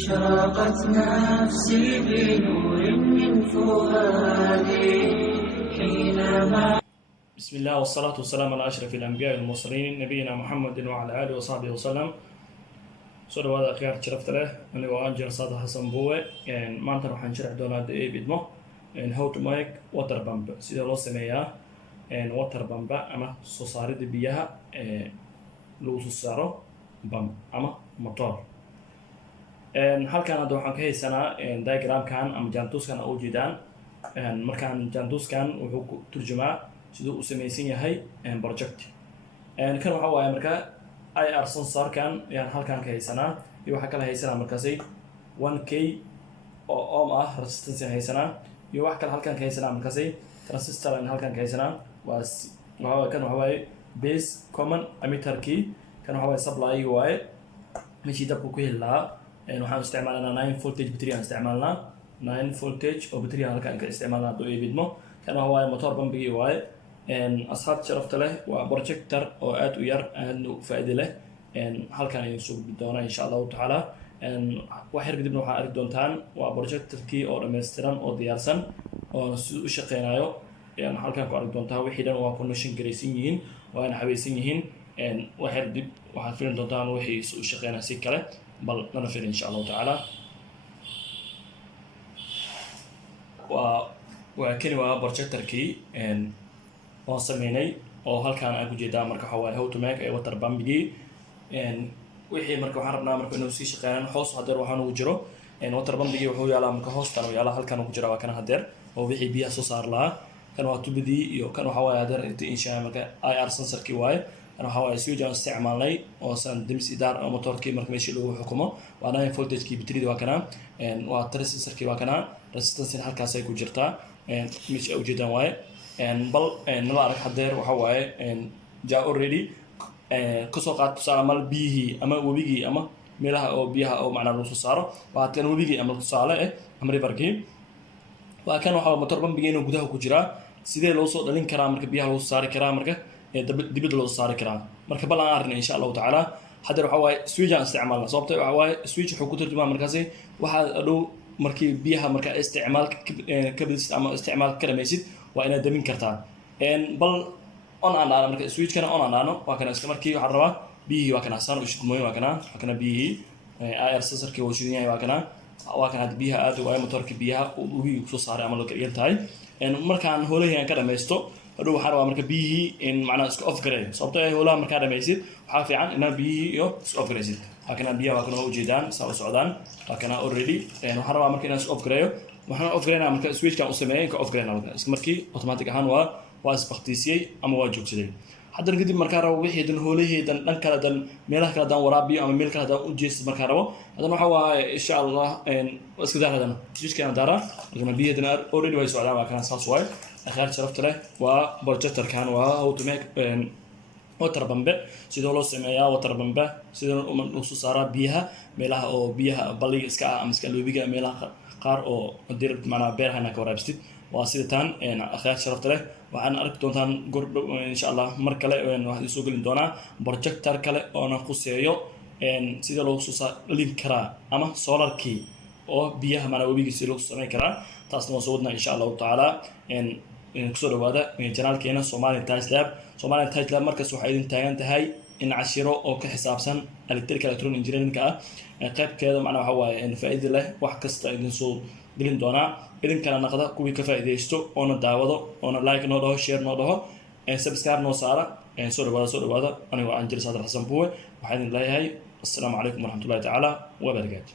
أشرقت نفسي بنور من فؤادي حينما. بسم الله والصلاة والسلام على أشرف الأنبياء والمرسلين نبينا محمد وعلى آله وصحبه وسلم. soo dhawaada akhyaar sharafta leh anigoo Angel Saad Xasan Buwe maanta waxaan sharaxi doonaa bidmo how to make water pump sida loo sameeyaa water pump ama soo saaridda biyaha lagu soo saaro pump ama motor. halkan hadda waxaan ka haysanaa diagramkan ama jaantuskan oo jeedaan markaan jaantuskan wuxuu ku turjumaa sidoo uu samaysan yahay project kan waxa waaye marka IR sensorkan yaan halkan ka haysanaa iyo waxa kale haysanaa markaasay 1k oo ohm ah resistance haysanaa iyo wax kale halkan ka haysanaa markaasay transistor aan halkan ka haysanaa waa kan waxa waaye base common emitter key kan waxa waaye supply waaye meeshii dabku ku helaa waxaan isticmaalnaa 9 voltage battery aan isticmaalnaa 9 voltage oo battery halkan ka isticmaalnaa doo bidmo kan waxa waaye motor pumpigi waaye أصحاب شرفت له وبروجيكتر أو أدو ير أنه فائدة له هالكان ينسوق بدونه إن شاء الله تعالى واحد قد بنوح أريد دونتان وبروجيكتر كي أو رمستران أو ديارسن أو شقينايو يعني هالكان قارد دونتان وحيدا وكونشن جريسينيين وأنا حبيسينيين واحد قد واحد فيلم دونتان وحي شقينا سكرة بل ننفر إن شاء الله تعالى وكانوا بروجيكتر كي waan sameynay oo halkaan aan ku jeedaa marka waxa waaye how to make water pumpigi wixii marka waxaan rabnaa marka inuu sii shaqeeyaan hoos hadeer waxaan ugu jiro water pumpigi wuxuu yaalaa marka hoostan uu yaalaa halkaan ugu jira waa kana hadeer oo wixii biyaha soo saar lahaa kan waa tubadii iyo kan waxa waaye hadeer inta insha marka IR sensorki waaye kan waxa waaye switch aan isticmaalnay oo san dims idaar oo motorkii marka meeshii lagu xukumo waa 9 voltage kii battery waa kana waa transistorki waa kana resistance halkaas ay ku jirtaa meeshii ay u jeedaan waaye bal nala arag hadeer waxa waaye ja already kasoo qaad tusaale mal biyihii ama webigii ama meelaha oo biyaha oo macnaa lagu soo saaro waa tan webigii ama tusaale ama riverkii waa kan waxa motor pumpigi inuu gudaha ku jiraa sidee loo soo dhalin karaa marka biyaha lagu saari karaa marka dibadda loo saari karaa marka bal aan arrin insha Allah taala hadeer waxa waaye switch aan isticmaalna sababtoo waxa waaye switch wuxuu ku turjumaa markaasi waxa dhow markii biyaha marka isticmaal ka bidist ama isticmaal ka dhamaysid waa inaad damin kartaa bal on aan dhaano marka switchkana on aan dhaano waa kana isla markii waxaan rabaa biyihii waa kana saan u shidmooyin waa kana biyihii IR sensorkii uu shidan yahay waa kana biyaha aad u ay motorkii biyaha uu soo saaray ama loo kariyan tahay markaan howlaha aan ka dhamaysto hadhow waxaan rabaa marka biyihii in macnaa iska off gareeyo sababtoo ah howlaha markaa dhamaysid waxaa fiican inaad biyihii iyo iska off gareysid waa kana biyaha waa kana u jeedaan saa u socdaan waa kana already waxaan rabaa marka inaan iska off gareeyo waxaan off gareynaa marka switchkan u sameeyay ka off gareynaa isla markii automatic ahaan waa isbaqtiisiyay ama waa joogsaday haddana kadib markaa rabo wixii dan howlaheedan dhan kale dan meelaha kale dan waraabiyo ama meel kale dan u jeesto markaa rabo haddana waxa waaye insha Allah iska daaradana switchkan daara marka biyaheedana already way socdaan waa kana saas waay akhyaar sharafta leh waa projectorkan waa how to make water pump sidoo loo sameeyaa water pump sidoo uu soo saaraa biyaha meelaha oo biyaha baliga iska ama iska loobiga meelaha qaar oo dir macna beerahana ka waraabstid waa sida tan akhyaar sharafta leh waxaan arki doontaan gordhow insha Allah mar kale waxaan soo gelin doonaa projector kale oo na quseeyo sida loo soo saarin karaa ama solar key oo biyaha macna webigiisa loo sameyn karaa taasna waa soo wadnaa insha Allah taala kusoo dhawaada channelkeena Somali Touch Lab markaas waxay idin taagan tahay in cashiro oo ka xisaabsan electrical electronic engineering qaybkeeda macna waxa waaye faa'iido leh wax kasta idin soo gelin doonaa idin kala naqda kuwii ka faa'iideysto oo na daawado oo na like noo dhaho share noo dhaho subscribe noo saara soo dhawaada aniga Angel Saad Xasan Buwe waxaan idin leeyahay assalaamu calaykum waraxmatullaahi tacaala wa barakaatuh.